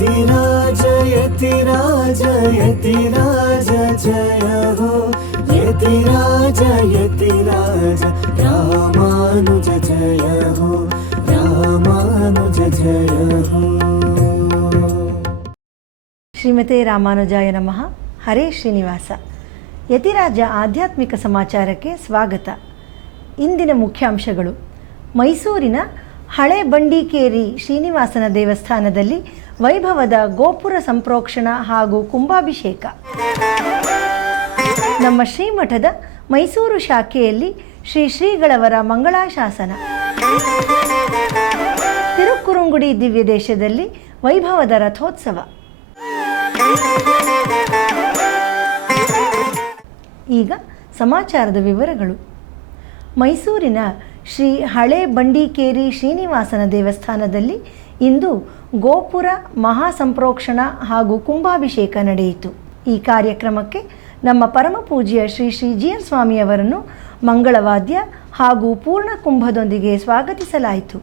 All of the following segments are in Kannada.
यतिराज यतिराज यतिराज जय हो यतिराज यतिराज रामानुज जय हो रामानुज जय हो। ಶ್ರೀಮತೆ ರಾಮಾನುಜಾಯ ನಮಃ. ಹರೇ ಶ್ರೀನಿವಾಸ. ಯತಿರಾಜ ಆಧ್ಯಾತ್ಮಿಕ ಸಮಾಚಾರಕ್ಕೆ ಸ್ವಾಗತ. ಇಂದಿನ ಮುಖ್ಯಾಂಶಗಳು: ಮೈಸೂರಿನ ಹಳೆ ಬಂಡಿಕೇರಿ ಶ್ರೀನಿವಾಸನ ದೇವಸ್ಥಾನದಲ್ಲಿ ವೈಭವದ ಗೋಪುರ ಸಂಪ್ರೋಕ್ಷಣ ಹಾಗೂ ಕುಂಭಾಭಿಷೇಕ. ನಮ್ಮ ಶ್ರೀಮಠದ ಮೈಸೂರು ಶಾಖೆಯಲ್ಲಿ ಶ್ರೀ ಶ್ರೀಗಳವರ ಮಂಗಳಾಶಾಸನ. ತಿರುಕ್ಕುರುಂಗುಡಿ ದಿವ್ಯ ದೇಶದಲ್ಲಿ ವೈಭವದ ರಥೋತ್ಸವ. ಈಗ ಸಮಾಚಾರದ ವಿವರಗಳು. ಮೈಸೂರಿನ ಶ್ರೀ ಹಳೆ ಬಂಡಿಕೇರಿ ಶ್ರೀನಿವಾಸನ ದೇವಸ್ಥಾನದಲ್ಲಿ ಇಂದು ಗೋಪುರ ಮಹಾಸಂಪ್ರೋಕ್ಷಣ ಹಾಗೂ ಕುಂಭಾಭಿಷೇಕ ನಡೆಯಿತು. ಈ ಕಾರ್ಯಕ್ರಮಕ್ಕೆ ನಮ್ಮ ಪರಮಪೂಜ್ಯ ಶ್ರೀ ಶ್ರೀ ಜಿಎನ್ ಸ್ವಾಮಿಯವರನ್ನು ಮಂಗಳವಾದ್ಯ ಹಾಗೂ ಪೂರ್ಣ ಕುಂಭದೊಂದಿಗೆ ಸ್ವಾಗತಿಸಲಾಯಿತು.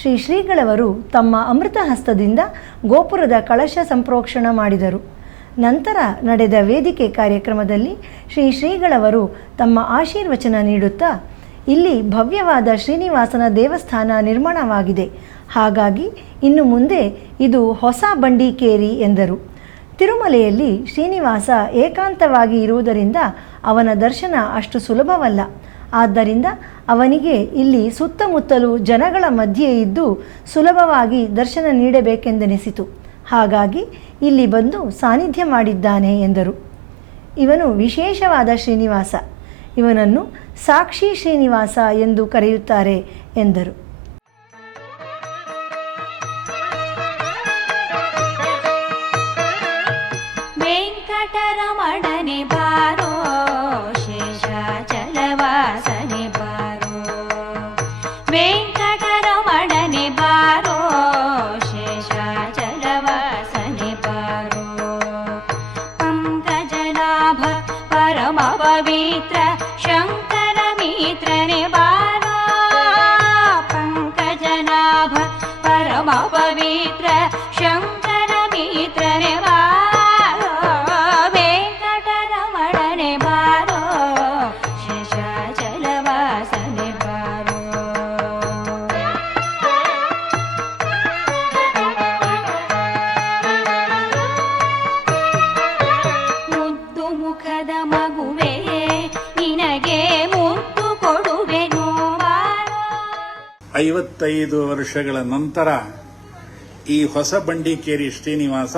ಶ್ರೀ ಶ್ರೀಗಳವರು ತಮ್ಮ ಅಮೃತ ಹಸ್ತದಿಂದ ಗೋಪುರದ ಕಳಶ ಸಂಪ್ರೋಕ್ಷಣ ಮಾಡಿದರು. ನಂತರ ನಡೆದ ವೇದಿಕೆ ಕಾರ್ಯಕ್ರಮದಲ್ಲಿ ಶ್ರೀ ಶ್ರೀಗಳವರು ತಮ್ಮ ಆಶೀರ್ವಚನ ನೀಡುತ್ತಾ, ಇಲ್ಲಿ ಭವ್ಯವಾದ ಶ್ರೀನಿವಾಸನ ದೇವಸ್ಥಾನ ನಿರ್ಮಾಣವಾಗಿದೆ, ಹಾಗಾಗಿ ಇನ್ನು ಮುಂದೆ ಇದು ಹೊಸ ಬಂಡಿಕೇರಿ ಎಂದರು. ತಿರುಮಲೆಯಲ್ಲಿ ಶ್ರೀನಿವಾಸ ಏಕಾಂತವಾಗಿ ಇರುವುದರಿಂದ ಅವನ ದರ್ಶನ ಅಷ್ಟು ಸುಲಭವಲ್ಲ. ಆದ್ದರಿಂದ ಅವನಿಗೆ ಇಲ್ಲಿ ಸುತ್ತಮುತ್ತಲೂ ಜನಗಳ ಮಧ್ಯೆ ಇದ್ದು ಸುಲಭವಾಗಿ ದರ್ಶನ ನೀಡಬೇಕೆಂದೆನಿಸಿತು. ಹಾಗಾಗಿ ಇಲ್ಲಿ ಬಂದು ಸಾನ್ನಿಧ್ಯ ಮಾಡಿದ್ದಾನೆ ಎಂದರು. ಇವನು ವಿಶೇಷವಾದ ಶ್ರೀನಿವಾಸ. ಇವನನ್ನು ಸಾಕ್ಷಿ ಶ್ರೀನಿವಾಸ ಎಂದು ಕರೆಯುತ್ತಾರೆ ಎಂದರು. ವೆಂಕಟರಮಣನೆ ಬಾರೋ ಶೇಷಾಚಲವಾಸನೆ ಬಾರೋ, ವೆಂಕಟರಮಣನೆ ಬಾರೋ ಶೇಷಾಚಲವಾಸನೆ ಬಾರೋ, ಪಂಕಜನಾಭ ಪರಮ ಪವಿತ್ರ ಶಂಕರ ಮಿತ್ರನೆ ಬಾರೋ, ಪಂಕಜನಾಭ ಪರಮ ಪವಿತ್ರ ಶಂಕರ ಮಿತ್ರನೆ ಬಾರೋ, ವೆಂಕಟರಮಣನೆ ಬಾರೋ ಶೇಷಾಚಲವಾಸನೆ ಬಾರೋ. ಮುದ್ದು ಮುಖದ ಮಗುವೆ ನಿನಗೆ ಮುದ್ದು ಕೊಡುವೆನು ಬಾರೋ. 55 ವರ್ಷಗಳ ನಂತರ ಈ ಹೊಸ ಬಂಡಿಕೇರಿ ಶ್ರೀನಿವಾಸ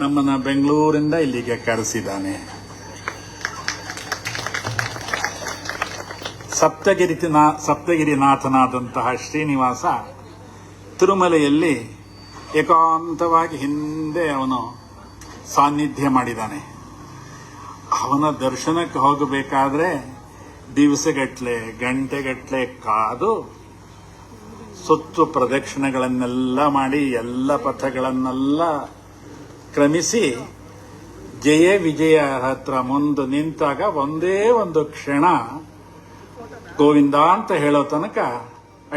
ನಮ್ಮನ್ನ ಬೆಂಗಳೂರಿಂದ ಇಲ್ಲಿಗೆ ಕರೆಸಿದ್ದಾನೆ. ಸಪ್ತಗಿರಿನಾಥನಾದಂತಹ ಶ್ರೀನಿವಾಸ ತಿರುಮಲೆಯಲ್ಲಿ ಏಕಾಂತವಾಗಿ ಹಿಂದೆ ಅವನು ಸಾನ್ನಿಧ್ಯ ಮಾಡಿದ್ದಾನೆ. ಅವನ ದರ್ಶನಕ್ಕೆ ಹೋಗಬೇಕಾದ್ರೆ ದಿವಸಗಟ್ಟಲೆ ಗಂಟೆಗಟ್ಟಲೆ ಕಾದು ಸುತ್ತು ಪ್ರದಕ್ಷಿಣೆಗಳನ್ನೆಲ್ಲ ಮಾಡಿ ಎಲ್ಲ ಪಥಗಳನ್ನೆಲ್ಲ ಕ್ರಮಿಸಿ ಜಯ ವಿಜಯ ಹತ್ರ ಮುಂದೆ ನಿಂತಾಗ ಒಂದೇ ಒಂದು ಕ್ಷಣ ಗೋವಿಂದ ಅಂತ ಹೇಳೋ ತನಕ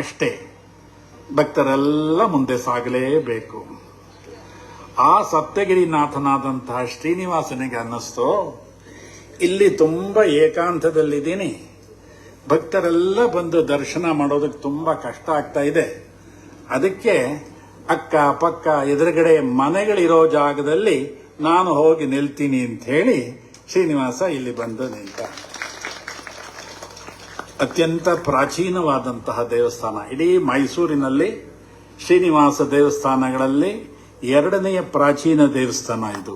ಅಷ್ಟೇ ಭಕ್ತರೆಲ್ಲ ಮುಂದೆ ಸಾಗಲೇಬೇಕು. ಆ ಸಪ್ತಗಿರಿನಾಥನಾದಂತಹ ಶ್ರೀನಿವಾಸನಿಗೆ ಅನ್ನಿಸ್ತು, ಇಲ್ಲಿ ತುಂಬಾ ಏಕಾಂತದಲ್ಲಿದ್ದೀನಿ, ಭಕ್ತರೆಲ್ಲ ಬಂದು ದರ್ಶನ ಮಾಡೋದಕ್ಕೆ ತುಂಬಾ ಕಷ್ಟ ಆಗ್ತಾ ಇದೆ, ಅದಕ್ಕೆ ಅಕ್ಕ ಪಕ್ಕ ಎದುರುಗಡೆ ಮನೆಗಳಿರೋ ಜಾಗದಲ್ಲಿ ನಾನು ಹೋಗಿ ನಿಲ್ತೀನಿ ಅಂತ ಹೇಳಿ ಶ್ರೀನಿವಾಸ ಇಲ್ಲಿ ಬಂದು ನಿಂತ. ಅತ್ಯಂತ ಪ್ರಾಚೀನವಾದಂತಹ ದೇವಸ್ಥಾನ. ಇಡೀ ಮೈಸೂರಿನಲ್ಲಿ ಶ್ರೀನಿವಾಸ ದೇವಸ್ಥಾನಗಳಲ್ಲಿ 2ನೆಯ ಪ್ರಾಚೀನ ದೇವಸ್ಥಾನ ಇದು.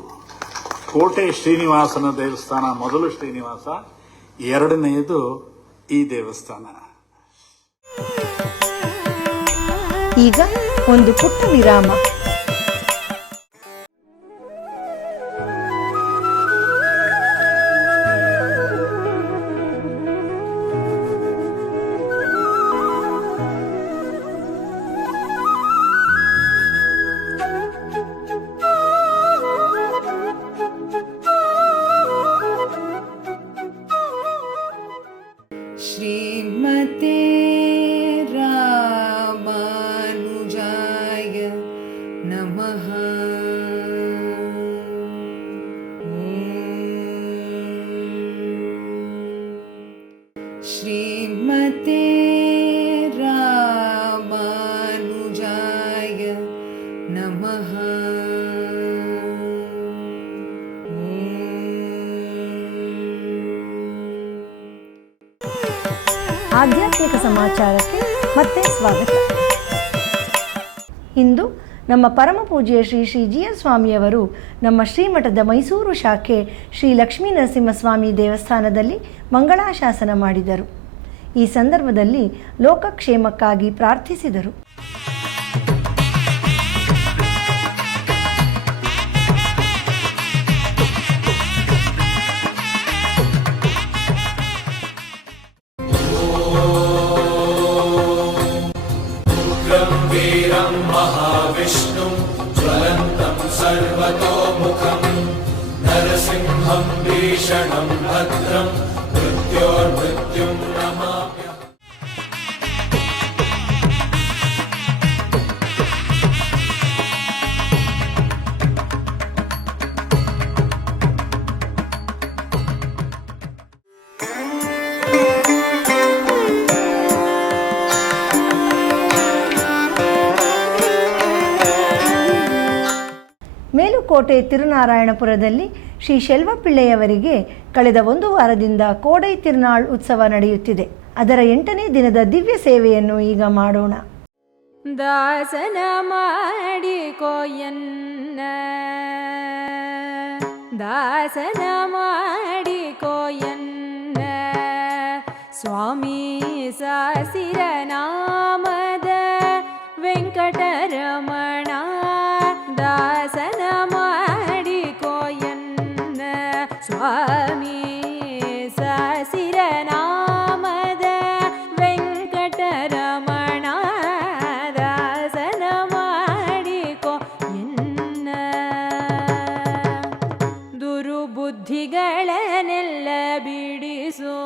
ಕೋಟೆ ಶ್ರೀನಿವಾಸನ ದೇವಸ್ಥಾನ ಮೊದಲು ಶ್ರೀನಿವಾಸ, 2ನೆಯದು ಈ ದೇವಸ್ಥಾನ. ಈಗ ಒಂದು ಪುಟ್ಟ ವಿರಾಮ. श्रीमते रामानुजाय नमः श्रीमते रामानुजाय नमः ಆಧ್ಯಾತ್ಮಿಕ ಸಮಾಚಾರಕ್ಕೆ ಮತ್ತೆ ಸ್ವಾಗತ. ಇಂದು ನಮ್ಮ ಪರಮ ಪೂಜ್ಯ ಶ್ರೀ ಶ್ರೀ ಜಿ ಎಸ್ ಸ್ವಾಮಿಯವರು ನಮ್ಮ ಶ್ರೀಮಠದ ಮೈಸೂರು ಶಾಖೆ ಶ್ರೀ ಲಕ್ಷ್ಮೀ ನರಸಿಂಹಸ್ವಾಮಿ ದೇವಸ್ಥಾನದಲ್ಲಿ ಮಂಗಳಾಶಾಸನ ಮಾಡಿದರು. ಈ ಸಂದರ್ಭದಲ್ಲಿ ಲೋಕಕ್ಷೇಮಕ್ಕಾಗಿ ಪ್ರಾರ್ಥಿಸಿದರು. वीरं महाविष्णुं ज्वलन्तं सर्वतोमुखं नरसिंहं भीषणं भद्रं मृत्योर्मृत्युं नमाम्यहम्. ಮೇಲುಕೋಟೆ ತಿರುನಾರಾಯಣಪುರದಲ್ಲಿ ಶ್ರೀ ಶೆಲ್ವಪಿಳ್ಳೆಯವರಿಗೆ ಕಳೆದ 1 ವಾರದಿಂದ ಕೋಡೈ ತಿರುನಾಳ್ ಉತ್ಸವ ನಡೆಯುತ್ತಿದೆ. ಅದರ 8ನೇ ದಿನದ ದಿವ್ಯ ಸೇವೆಯನ್ನು ಈಗ ಮಾಡೋಣ. ದಾಸನ ಮಾಡಿಕೋಯನ್ನ ದಾಸನ ಮಾಡಿಕೋಯನ್ನ ಸ್ವಾಮಿ ಸಾಸಿರ ನಾಮದ ವೆಂಕಟರಮಣ ದಾಸನ ಮಾಡಿಕೋಯನ್ನ ಸ್ವಾಮಿ ಸಾಸಿರ ನಾಮದ ವೆಂಕಟರಮಣ ದಾಸನ ಮಾಡಿಕೋ ಎನ್ನ ದುರುಬುದ್ಧಿಗಳನ್ನೆಲ್ಲ ಬಿಡಿಸೋ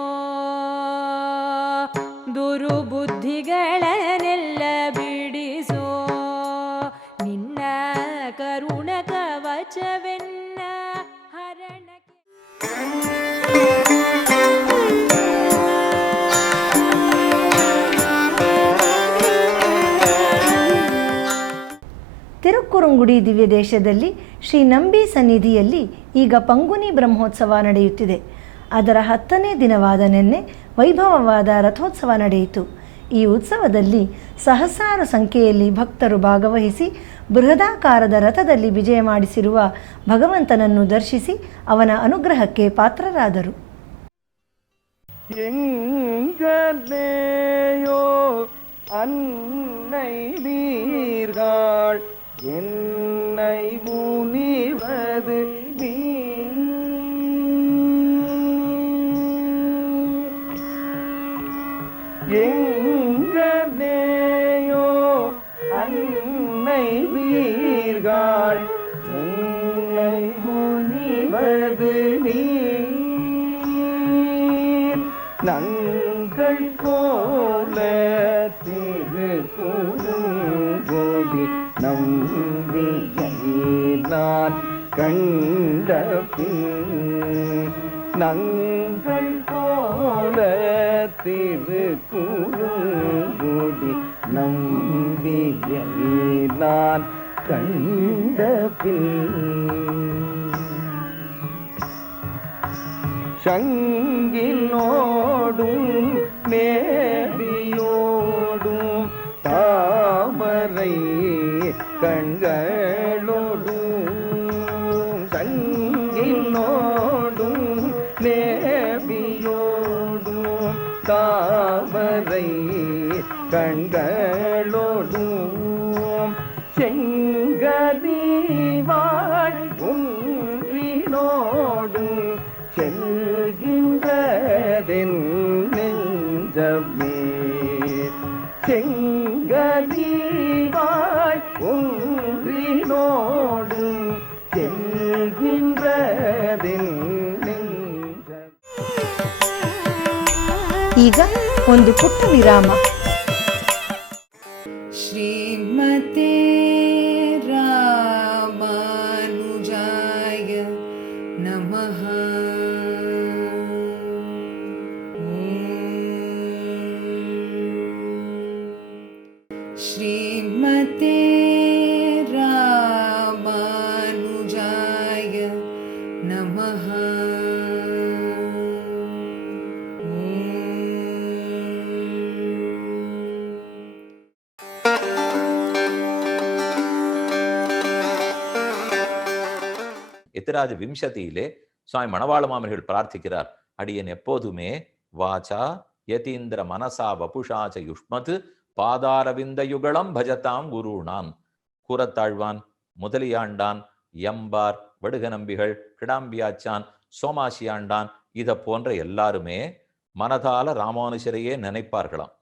ದುರುಬುದ್ಧಿಗಳನ್ನೆಲ್ಲ ಬಿಡಿಸೋ ನಿನ್ನ ಕರುಣ ಕವಚವೆನ್ನ ಹರಣಕ್ಕೆ. ತಿರುಕ್ಕುರುಂಗುಡಿ ದಿವ್ಯ ದೇಶದಲ್ಲಿ ಶ್ರೀ ನಂಬಿ ಸನ್ನಿಧಿಯಲ್ಲಿ ಈಗ ಪಂಗುನಿ ಬ್ರಹ್ಮೋತ್ಸವ ನಡೆಯುತ್ತಿದೆ. ಅದರ 10ನೇ ದಿನವಾದ ನಿನ್ನೆ ವೈಭವವಾದ ರಥೋತ್ಸವ ನಡೆಯಿತು. ಈ ಉತ್ಸವದಲ್ಲಿ ಸಹಸ್ರಾರು ಸಂಖ್ಯೆಯಲ್ಲಿ ಭಕ್ತರು ಭಾಗವಹಿಸಿ ಬೃಹದಾಕಾರದ ರಥದಲ್ಲಿ ವಿಜಯ ಮಾಡಿಸಿರುವ ಭಗವಂತನನ್ನು ದರ್ಶಿಸಿ ಅವನ ಅನುಗ್ರಹಕ್ಕೆ ಪಾತ್ರರಾದರು. எங்கேயோ அன்னை வீர்கள் என்னை முனிவது நீ எங்கேயோ அன்னை வீர்கள் என்னை முனிவது நீ நங்கள் போல திருக்குறுங்கோடி நம்பியை நான் கண்ட பின் நங்கள் போல திருக்குறுங்கோடி நம்பியை நான் கண்ட பின் சங்கிலோடும் மேடியோடும் தாமரை கண்களோடும் சங்கிலோடும் மேடியோடும் தாமரை கண்களோடும் செங்கதிவாள் ஒன்றினோடும் செல்கின்றதென் நெஞ்சமே செங்கதிவாய் ஒன்றினோடும் செல்கின்றதென் நெஞ்சமே. ಈಗ ಒಂದು ಪುಟ್ಟ ವಿರಾಮ. श्रीमते रा எத்திராஜ விம்சதியிலே சுவாமி மணவாள மாமனிகள் பிரார்த்திக்கிறார், அடியன் எப்போதுமே வாச்சா யதீந்திர மனசா வபுஷாச்ச யுஷ்மத் பாதாரவிந்த யுகலம் பஜதாம் குருணான். கூரத்தாழ்வான், முதலியாண்டான், எம்பார், வடுகநம்பிகள், கிடாம்பியாச்சான், சோமாசியாண்டான் இதை போன்ற எல்லாருமே மனதால ராமானுஜரையே நினைப்பார்களாம்.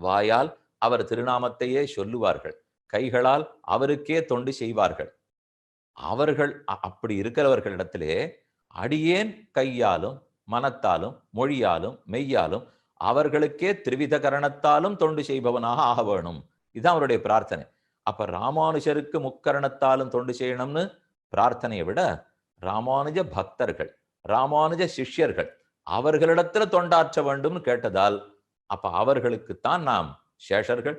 வாயால் அவர் திருநாமத்தையே சொல்லுவார்கள், கைகளால் அவருக்கே தொண்டு செய்வார்கள். அவர்கள் அப்படி இருக்கிறவர்களிடத்திலே அடியேன் கையாலும் மனத்தாலும் மொழியாலும் மெய்யாலும் அவர்களுக்கே திரிவித கரணத்தாலும் தொண்டு செய்பவனாக ஆக வேணும். இதுதான் அவருடைய பிரார்த்தனை. அப்ப ராமானுஜருக்கு முக்கரணத்தாலும் தொண்டு செய்யணும்னு பிரார்த்தனையை விட ராமானுஜ பக்தர்கள், ராமானுஜ சிஷ்யர்கள் அவர்களிடத்துல தொண்டாற்ற வேண்டும் கேட்டதால் அப்ப அவர்களுக்குத்தான் நாம் சேஷர்கள்.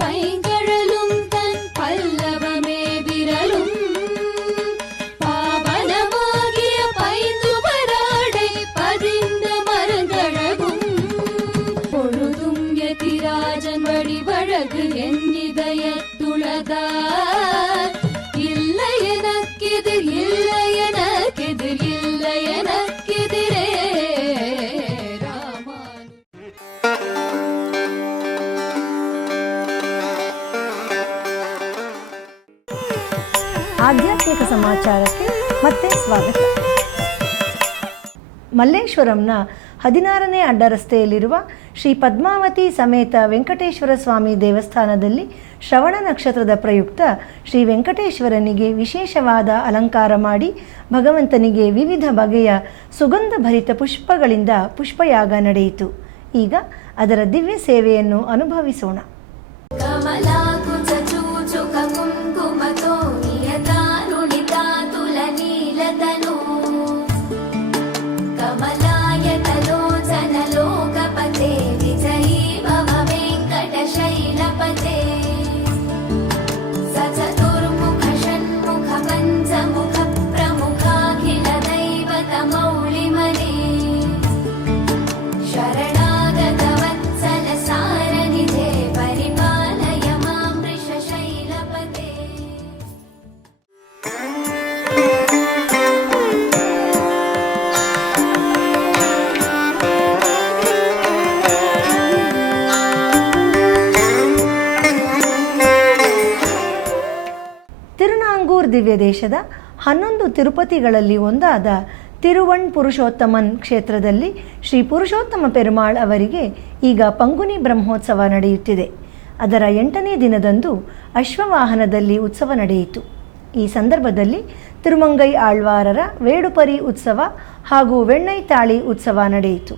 பைங்கழலும் தன் பல்லவமே விரலும் பாவனமாகிய பைந்து பராடை பதிந்த மரங்கழகும் பொழுதும் யதிராஜன் வடிவழகு என் இதயத்துளதார் இல்லை எனக்கெதிர் இல்லை எனக்கெதிர் இல்லை எனக்கெதிரே ராமான். ಆಧ್ಯಾತ್ಮಿಕ ಸಮಾಚಾರಕ್ಕೆ ಮತ್ತೆ ಸ್ವಾಗತ. ಮಲ್ಲೇಶ್ವರಂನ 16ನೇ ಅಡ್ಡ ರಸ್ತೆಯಲ್ಲಿರುವ ಶ್ರೀ ಪದ್ಮಾವತಿ ಸಮೇತ ವೆಂಕಟೇಶ್ವರ ಸ್ವಾಮಿ ದೇವಸ್ಥಾನದಲ್ಲಿ ಶ್ರವಣ ನಕ್ಷತ್ರದ ಪ್ರಯುಕ್ತ ಶ್ರೀ ವೆಂಕಟೇಶ್ವರನಿಗೆ ವಿಶೇಷವಾದ ಅಲಂಕಾರ ಮಾಡಿ ಭಗವಂತನಿಗೆ ವಿವಿಧ ಬಗೆಯ ಸುಗಂಧ ಭರಿತ ಪುಷ್ಪಗಳಿಂದ ಪುಷ್ಪಯಾಗ ನಡೆಯಿತು. ಈಗ ಅದರ ದಿವ್ಯ ಸೇವೆಯನ್ನು ಅನುಭವಿಸೋಣ. ತಿರುನಾಂಗೂರ್ ದಿವ್ಯ ದೇಶದ 11 ತಿರುಪತಿಗಳಲ್ಲಿ ಒಂದಾದ ತಿರುವಣ್ ಪುರುಷೋತ್ತಮನ್ ಕ್ಷೇತ್ರದಲ್ಲಿ ಶ್ರೀ ಪುರುಷೋತ್ತಮ ಪೆರುಮಾಳ್ ಅವರಿಗೆ ಈಗ ಪಂಗುನಿ ಬ್ರಹ್ಮೋತ್ಸವ ನಡೆಯುತ್ತಿದೆ. ಅದರ 8ನೇ ದಿನದಂದು ಅಶ್ವವಾಹನದಲ್ಲಿ ಉತ್ಸವ ನಡೆಯಿತು. ಈ ಸಂದರ್ಭದಲ್ಲಿ ತಿರುಮಂಗೈ ಆಳ್ವಾರರ ವೇಡುಪರಿ ಉತ್ಸವ ಹಾಗೂ ವೆಣ್ಣೈತಾಳಿ ಉತ್ಸವ ನಡೆಯಿತು.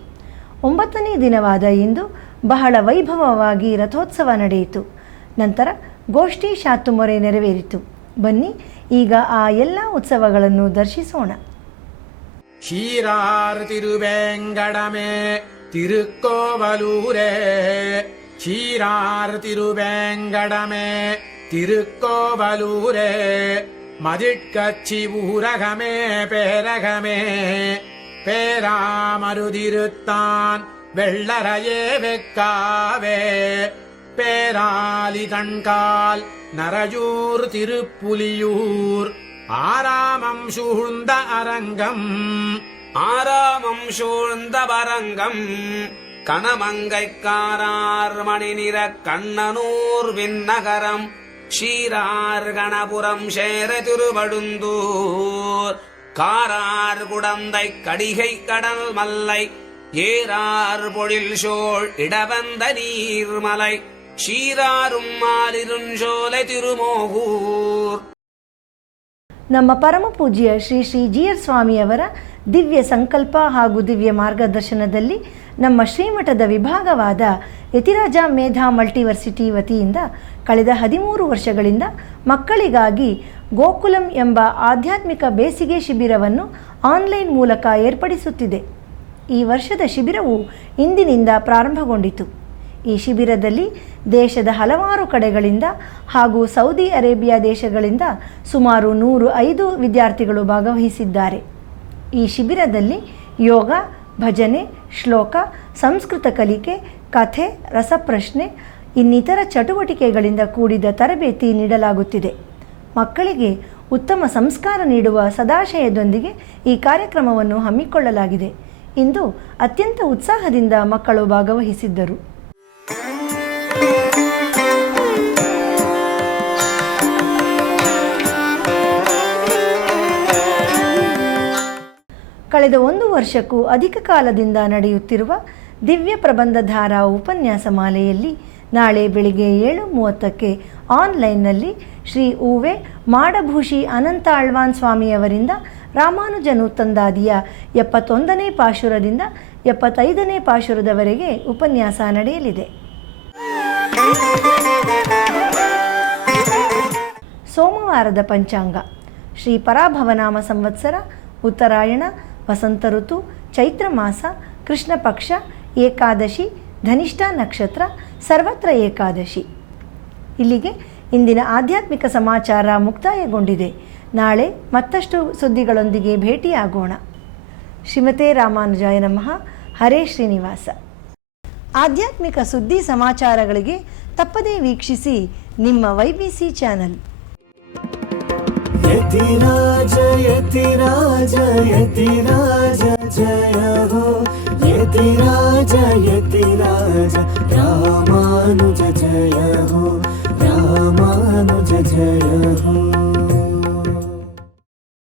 9ನೇ ದಿನವಾದ ಇಂದು ಬಹಳ ವೈಭವವಾಗಿ ರಥೋತ್ಸವ ನಡೆಯಿತು. ನಂತರ ಗೋಷ್ಠಿ ಶಾತುಮೊರೆ ನೆರವೇರಿತು. ಬನ್ನಿ ಈಗ ಆ ಎಲ್ಲ ಉತ್ಸವಗಳನ್ನು ದರ್ಶಿಸೋಣ. ஷீரார் திருவேங்கடமே திருக்கோவலூரே, ஷீரார் திருவேங்கடமே திருக்கோவலூரே, மதிட்கச்சி ஊரகமே பேரகமே, பேராமருதிருத்தான் வெள்ளரையே வெக்காவே, பேராலி தண்கால் நரஜூர் திருப்புலியூர், ஆராமம் சூழ்ந்த அரங்கம் ஆராமம் சூழ்ந்த வரங்கம், கணமங்கைக்காரார் மணி நிற கண்ணனூர் விண்ணகரம், ஷீரார் கணபுரம் சேர திருவடுந்தூர், காரார் குடந்தை கடிகை கடல் மல்லை, ஏரார் பொழில் சோழ் இடவந்த நீர்மலை, ஷீராரும் மாலிருஞ்சோலை திருமோகூர். ನಮ್ಮ ಪರಮ ಪೂಜ್ಯ ಶ್ರೀ ಶ್ರೀ ಜಿಯರ್ ಸ್ವಾಮಿಯವರ ದಿವ್ಯ ಸಂಕಲ್ಪ ಹಾಗೂ ದಿವ್ಯ ಮಾರ್ಗದರ್ಶನದಲ್ಲಿ ನಮ್ಮ ಶ್ರೀಮಠದ ವಿಭಾಗವಾದ ಯತಿರಾಜ ಮೇಧಾ ಮಲ್ಟಿವರ್ಸಿಟಿ ವತಿಯಿಂದ ಕಳೆದ 13 ವರ್ಷಗಳಿಂದ ಮಕ್ಕಳಿಗಾಗಿ ಗೋಕುಲಂ ಎಂಬ ಆಧ್ಯಾತ್ಮಿಕ ಬೇಸಿಗೆ ಶಿಬಿರವನ್ನು ಆನ್ಲೈನ್ ಮೂಲಕ ಏರ್ಪಡಿಸುತ್ತಿದೆ. ಈ ವರ್ಷದ ಶಿಬಿರವು ಇಂದಿನಿಂದ ಪ್ರಾರಂಭಗೊಂಡಿತು. ಈ ಶಿಬಿರದಲ್ಲಿ ದೇಶದ ಹಲವಾರು ಕಡೆಗಳಿಂದ ಹಾಗೂ ಸೌದಿ ಅರೇಬಿಯಾ ದೇಶಗಳಿಂದ ಸುಮಾರು 105 ವಿದ್ಯಾರ್ಥಿಗಳು ಭಾಗವಹಿಸಿದ್ದಾರೆ. ಈ ಶಿಬಿರದಲ್ಲಿ ಯೋಗ, ಭಜನೆ, ಶ್ಲೋಕ, ಸಂಸ್ಕೃತ ಕಲಿಕೆ, ಕಥೆ, ರಸಪ್ರಶ್ನೆ ಇನ್ನಿತರ ಚಟುವಟಿಕೆಗಳಿಂದ ಕೂಡಿದ ತರಬೇತಿ ನೀಡಲಾಗುತ್ತಿದೆ. ಮಕ್ಕಳಿಗೆ ಉತ್ತಮ ಸಂಸ್ಕಾರ ನೀಡುವ ಸದಾಶಯದೊಂದಿಗೆ ಈ ಕಾರ್ಯಕ್ರಮವನ್ನು ಹಮ್ಮಿಕೊಳ್ಳಲಾಗಿದೆ. ಇಂದು ಅತ್ಯಂತ ಉತ್ಸಾಹದಿಂದ ಮಕ್ಕಳು ಭಾಗವಹಿಸಿದ್ದರು. ಕಳೆದ 1 ವರ್ಷಕ್ಕೂ ಅಧಿಕ ಕಾಲದಿಂದ ನಡೆಯುತ್ತಿರುವ ದಿವ್ಯ ಪ್ರಬಂಧಧಾರಾ ಉಪನ್ಯಾಸ ಮಾಲೆಯಲ್ಲಿ ನಾಳೆ ಬೆಳಿಗ್ಗೆ 7:30ಕ್ಕೆ ಆನ್ಲೈನ್ನಲ್ಲಿ ಶ್ರೀ ಉವೆ ಮಾಡಭೂಷಿ ಅನಂತಾಳ್ವಾನ್ ಸ್ವಾಮಿಯವರಿಂದ ರಾಮಾನುಜನು ತಂದಾದಿಯ 71ನೇ ಪಾಶುರದಿಂದ 75ನೇ ಪಾಶುರದವರೆಗೆ ಉಪನ್ಯಾಸ ನಡೆಯಲಿದೆ. ಸೋಮವಾರದ ಪಂಚಾಂಗ: ಶ್ರೀ ಪರಾಭವನಾಮ ಸಂವತ್ಸರ, ಉತ್ತರಾಯಣ, ವಸಂತ ಋತು, ಚೈತ್ರ ಮಾಸ, ಕೃಷ್ಣ ಪಕ್ಷ, ಏಕಾದಶಿ, ಧನಿಷ್ಠ ನಕ್ಷತ್ರ, ಸರ್ವತ್ರ ಏಕಾದಶಿ. ಇಲ್ಲಿಗೆ ಇಂದಿನ ಆಧ್ಯಾತ್ಮಿಕ ಸಮಾಚಾರ ಮುಕ್ತಾಯಗೊಂಡಿದೆ. ನಾಳೆ ಮತ್ತಷ್ಟು ಸುದ್ದಿಗಳೊಂದಿಗೆ ಭೇಟಿಯಾಗೋಣ. ಶ್ರೀಮತೆ ರಾಮಾನುಜಾಯ ನಮಃ. ಹರೇ ಶ್ರೀನಿವಾಸ. ಆಧ್ಯಾತ್ಮಿಕ ಸುದ್ದಿ ಸಮಾಚಾರಗಳಿಗೆ ತಪ್ಪದೇ ವೀಕ್ಷಿಸಿ ನಿಮ್ಮ YBC ಚಾನಲ್. ಯತಿರಾಜ ಯತಿರಾಜ ಯತಿರಾಜ ಜಯ ಹೋ, ಯತಿರಾಜ ಯತಿರಾಜ ರಾಮಾನುಜ ಜಯ ಹೋ, ರಾಮಾನುಜ ಜಯ ಹೋ.